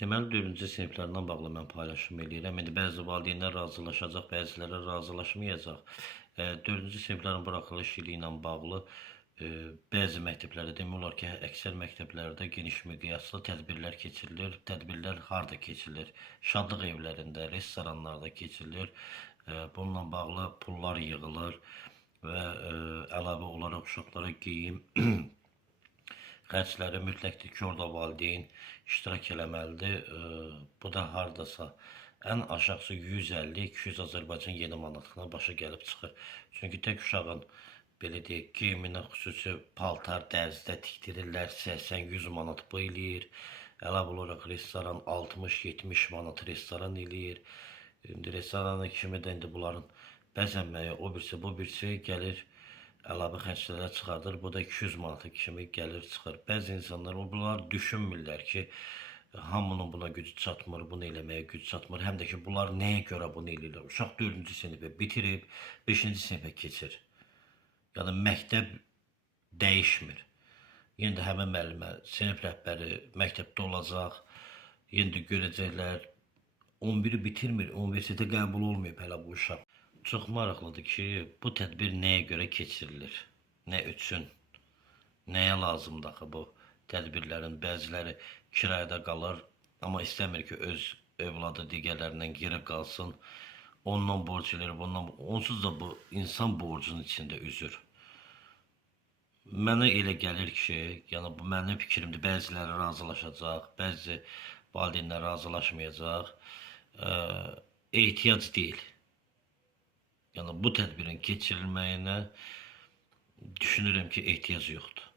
Deməli, 4-cü siniflərlə bağlı mən paylaşım eləyirəm. İndi bəzi valideynlər razılaşacaq, bəziləri razılaşmayacaq. 4-cü siniflərin buraxılış ili ilə bağlı bəzi məktəblərdə demək olar ki, əksər məktəblərdə geniş miqyaslı tədbirlər keçirilir. Tədbirlər harda keçirilir? Şadlıq evlərində, restoranlarda keçirilir. Bununla bağlı pullar yığılır və əlavə olaraq uşaqlara geyim xərcləri mütləqdir ki, orada valideyn iştirak eləməlidir. Bu da hardasa ən aşağısı 150-200 Azərbaycan yeni manatına başa gəlib çıxır. Çünki tək uşağın belə deyək, geyiminə xüsusi paltar dərzidə tikdirirlər, 80-100 manat bu eləyir. Əlavə olaraq restoran 60-70 manat restoran eləyir. İndi restorana kimi də indi bunların bəzənməyi, o birisi, bu birisi gəlir, əlavə xərclərə çıxardır. Bu da 200 manata kimi gəlir çıxır. Bəzi insanlar bunlar düşünmürlər ki, hamının buna gücü çatmır, bunu eləməyə güc çatmır. Həm də ki, bunlar nəyə görə bunu eləyirlər? Uşaq 4-cü sinifə bitirib, 5-ci sinifə keçir. Yəni məktəb dəyişmir. Yenə də həmin müəllimə, sinif rəhbəri məktəbdə olacaq. Yenə də görəcəklər 11-i bitirmir, universitetə qəbul olmayıb hələ bu uşaq. Çox maraqlıdır ki, bu tədbir nəyə görə keçirilir? Nə üçün? Nəyə lazımdır axı bu tədbirlərin? Bəziləri kirayədə qalır, amma istəmir ki, öz övladı digərlərindən geri qalsın. Ondan borc edir, onsuz da bu insan borcunun içində üzür. Mənə elə gəlir ki, yəni bu mənim fikrimdir, bəziləri razılaşacaq, bəzi valideynlər razılaşmayacaq. Ehtiyac deyil. Yəni bu tədbirin keçirilməyinə düşünürəm ki, ehtiyac yoxdur.